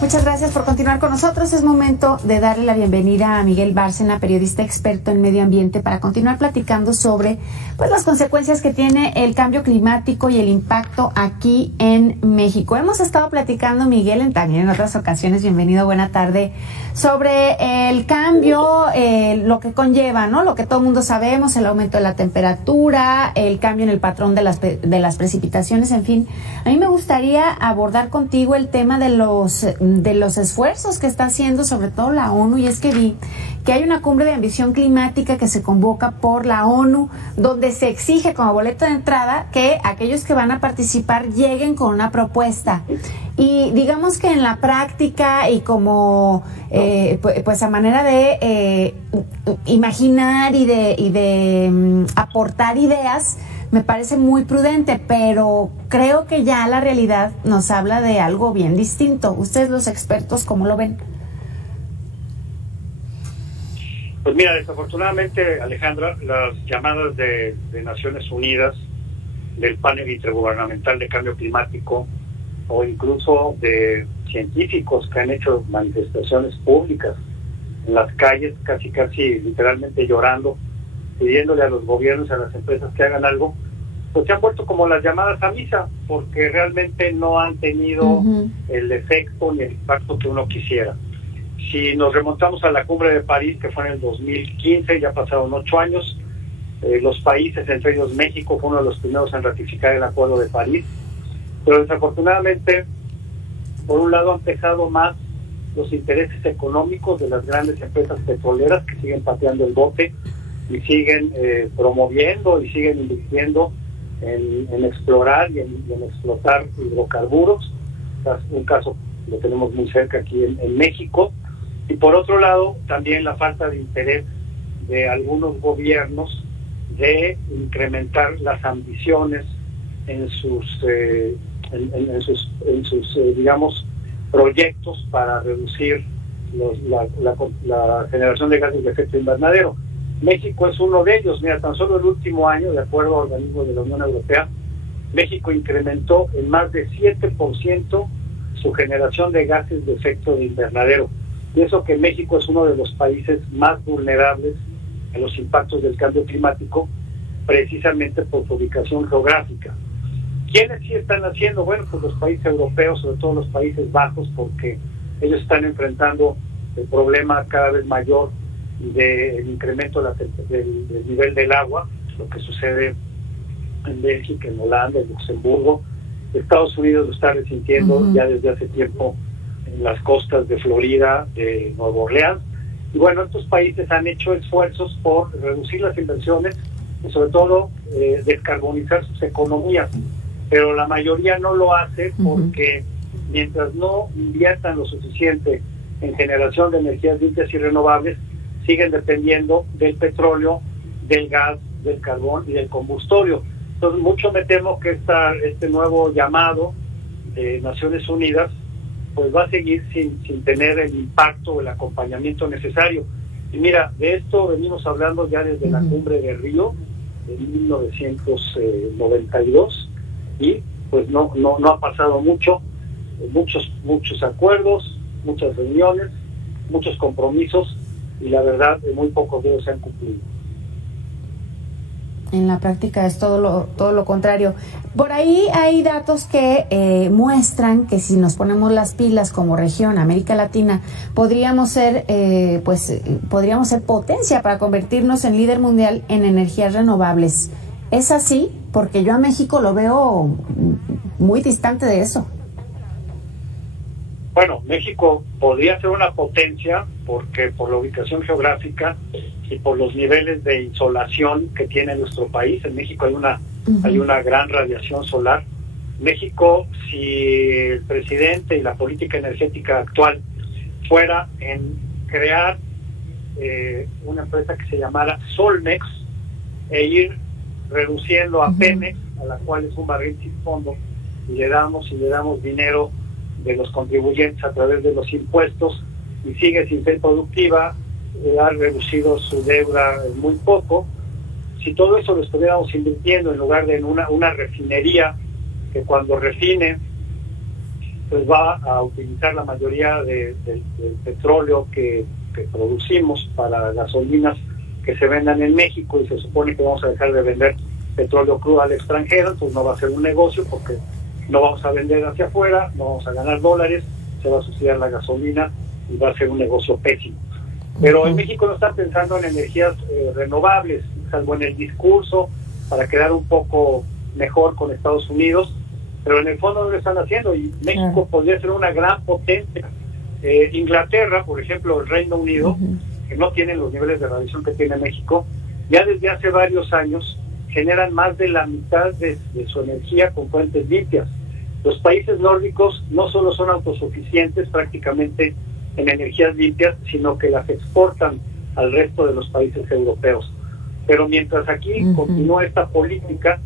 Muchas gracias por continuar con nosotros. Es momento de darle la bienvenida a Miguel Bárcena, periodista experto en medio ambiente, para continuar platicando sobre las consecuencias que tiene el cambio climático y el impacto aquí en México. Hemos estado platicando, Miguel, también en otras ocasiones, bienvenido, buena tarde, sobre el cambio, lo que conlleva, ¿no? Lo que todo el mundo sabemos, el aumento de la temperatura, el cambio en el patrón de las precipitaciones, en fin. A mí me gustaría abordar contigo el tema de los esfuerzos que está haciendo sobre todo la ONU, y es que vi que hay una cumbre de ambición climática que se convoca por la ONU, donde se exige como boleto de entrada que aquellos que van a participar lleguen con una propuesta. Y digamos que en la práctica y como pues a manera de imaginar y de aportar ideas, me parece muy prudente, pero creo que ya la realidad nos habla de algo bien distinto. Ustedes, los expertos, ¿cómo lo ven? Pues mira, desafortunadamente, Alejandra, las llamadas de Naciones Unidas, del panel intergubernamental de cambio climático, o incluso de científicos que han hecho manifestaciones públicas en las calles, casi literalmente llorando, pidiéndole a los gobiernos y a las empresas que hagan algo, pues se han vuelto como las llamadas a misa, porque realmente no han tenido el efecto ni el impacto que uno quisiera. Si nos remontamos a la cumbre de París, que fue en el 2015, ya pasaron 8 años, los países, entre ellos México, fue uno de los primeros en ratificar el Acuerdo de París, pero desafortunadamente, por un lado han pesado más los intereses económicos de las grandes empresas petroleras que siguen pateando el bote y siguen promoviendo y siguen invirtiendo en explorar y en explotar hidrocarburos. Un caso lo tenemos muy cerca aquí en México. Y por otro lado, también la falta de interés de algunos gobiernos de incrementar las ambiciones en sus digamos, proyectos para reducir la generación de gases de efecto invernadero. México es uno de ellos. Mira, tan solo el último año, de acuerdo a organismos de la Unión Europea, México incrementó en más de 7% su generación de gases de efecto invernadero. Y eso que México es uno de los países más vulnerables a los impactos del cambio climático, precisamente por su ubicación geográfica. ¿Quiénes sí están haciendo? Bueno, pues los países europeos, sobre todo los Países Bajos, porque ellos están enfrentando el problema cada vez mayor del incremento del nivel del agua, lo que sucede en Bélgica, en Holanda, en Luxemburgo. Estados Unidos lo está resintiendo ya desde hace tiempo en las costas de Florida, de Nueva Orleans. Y bueno, estos países han hecho esfuerzos por reducir las inversiones y sobre todo descarbonizar sus economías, pero la mayoría no lo hace porque mientras no inviertan lo suficiente en generación de energías limpias y renovables, siguen dependiendo del petróleo, del gas, del carbón y del combustorio. Entonces, mucho me temo que este nuevo llamado de Naciones Unidas pues va a seguir sin tener el impacto o el acompañamiento necesario. Y mira, de esto venimos hablando ya desde la cumbre de Río de 1992, y pues no ha pasado mucho, muchos acuerdos, muchas reuniones, muchos compromisos, y la verdad muy pocos de ellos se han cumplido. En la práctica es todo lo contrario. Por ahí hay datos que muestran que si nos ponemos las pilas como región, América Latina, podríamos ser potencia para convertirnos en líder mundial en energías renovables. ¿Es así? Porque yo a México lo veo muy distante de eso. Bueno, México podría ser una potencia porque por la ubicación geográfica y por los niveles de insolación que tiene nuestro país. En México hay una gran radiación solar. México, si el presidente y la política energética actual fuera en crear una empresa que se llamara Solmex e ir reduciendo a Pemex, a la cual es un barril sin fondo, y le damos dinero de los contribuyentes a través de los impuestos, y sigue sin ser productiva, ha reducido su deuda muy poco. Si todo eso lo estuviéramos invirtiendo en lugar de en una refinería que cuando refine pues va a utilizar la mayoría del petróleo que producimos para gasolinas que se vendan en México, y se supone que vamos a dejar de vender petróleo crudo al extranjero. Entonces no va a ser un negocio porque no vamos a vender hacia afuera, no vamos a ganar dólares, se va a subsidiar la gasolina y va a ser un negocio pésimo. Pero en México no están pensando en energías renovables, salvo en el discurso, para quedar un poco mejor con Estados Unidos, pero en el fondo no lo están haciendo, y México podría ser una gran potencia. Inglaterra, por ejemplo, el Reino Unido, que no tienen los niveles de radiación que tiene México, ya desde hace varios años generan más de la mitad de su energía con fuentes limpias. Los países nórdicos no solo son autosuficientes prácticamente en energías limpias, sino que las exportan al resto de los países europeos. Pero mientras aquí continúa esta política,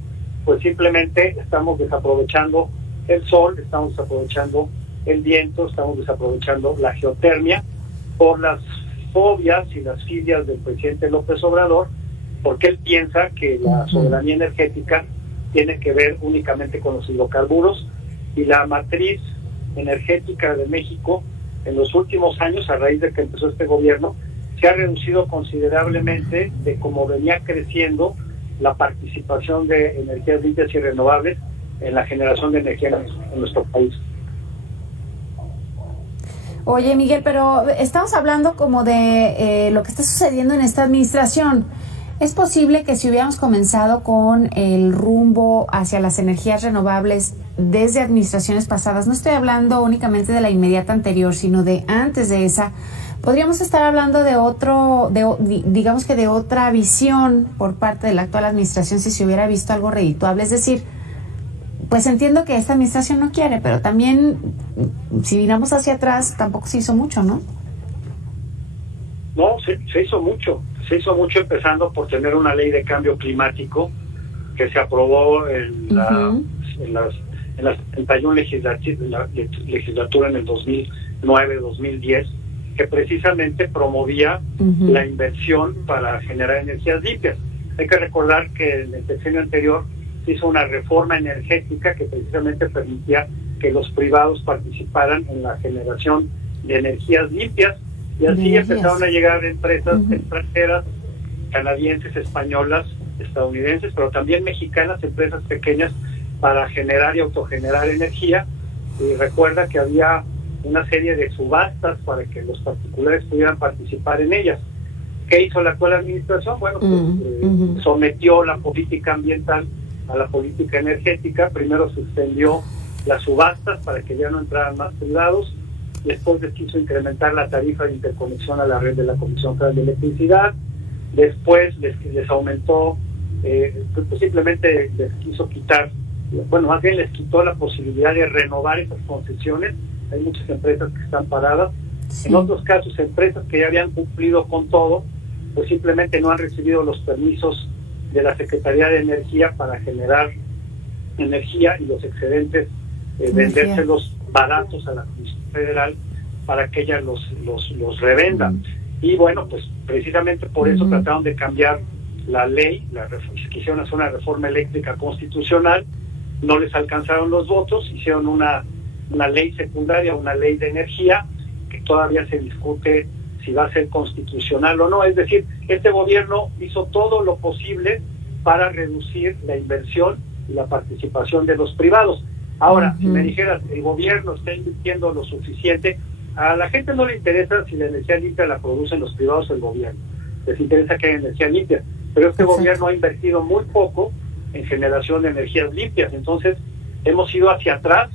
pues simplemente estamos desaprovechando el sol, estamos desaprovechando el viento, estamos desaprovechando la geotermia por las fobias y las filias del presidente López Obrador, porque él piensa que la soberanía energética tiene que ver únicamente con los hidrocarburos, y la matriz energética de México en los últimos años, a raíz de que empezó este gobierno, se ha reducido considerablemente de cómo venía creciendo la participación de energías limpias y renovables en la generación de energía en nuestro país. Oye, Miguel, pero estamos hablando como de lo que está sucediendo en esta administración. ¿Es posible que si hubiéramos comenzado con el rumbo hacia las energías renovables desde administraciones pasadas, no estoy hablando únicamente de la inmediata anterior, sino de antes de esa, podríamos estar hablando de digamos que de otra visión por parte de la actual administración si se hubiera visto algo redituable? Es decir, pues entiendo que esta administración no quiere, pero también si miramos hacia atrás tampoco se hizo mucho, ¿no? No, se hizo mucho. Se hizo mucho, empezando por tener una ley de cambio climático que se aprobó en la 71 legislatura en el 2009-2010, que precisamente promovía la inversión para generar energías limpias. Hay que recordar que en el sexenio anterior se hizo una reforma energética que precisamente permitía que los privados participaran en la generación de energías limpias, y así empezaron a llegar empresas extranjeras, canadienses, españolas, estadounidenses, pero también mexicanas, empresas pequeñas, para generar y autogenerar energía. Y recuerda que había una serie de subastas para que los particulares pudieran participar en ellas. ¿Qué hizo la actual administración? Bueno, pues sometió la política ambiental a la política energética. Primero suspendió las subastas para que ya no entraran más privados. Después les quiso incrementar la tarifa de interconexión a la red de la Comisión Federal de Electricidad. Después les aumentó, pues simplemente les quiso quitar, bueno, más bien les quitó la posibilidad de renovar esas concesiones. Hay muchas empresas que están paradas. Sí. En otros casos, empresas que ya habían cumplido con todo, pues simplemente no han recibido los permisos de la Secretaría de Energía para generar energía, y los excedentes vendérselos baratos a la Comisión Federal para que ella los revenda. Y bueno, pues precisamente por eso trataron de cambiar la ley, quisieron hacer una reforma eléctrica constitucional, no les alcanzaron los votos, hicieron una ley secundaria, una ley de energía, que todavía se discute si va a ser constitucional o no. Es decir, este gobierno hizo todo lo posible para reducir la inversión y la participación de los privados. Ahora, si me dijeras, el gobierno está invirtiendo lo suficiente, a la gente no le interesa si la energía limpia la producen los privados o el gobierno. Les interesa que haya energía limpia. Pero este gobierno ha invertido muy poco en generación de energías limpias. Entonces, hemos ido hacia atrás,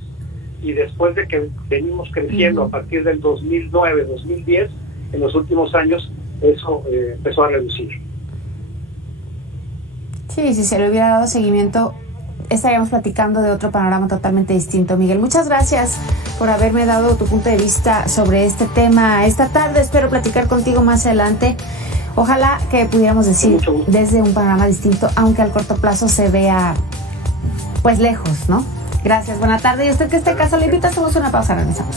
y después de que venimos creciendo a partir del 2009, 2010, en los últimos años, eso empezó a reducir. Sí, si se le hubiera dado seguimiento, estaríamos platicando de otro panorama totalmente distinto. Miguel, muchas gracias por haberme dado tu punto de vista sobre este tema esta tarde. Espero platicar contigo más adelante. Ojalá que pudiéramos decir desde un panorama distinto, aunque al corto plazo se vea pues lejos, ¿no? Gracias, buena tarde. Y usted que esté en casa, le invito, hacemos una pausa, regresamos.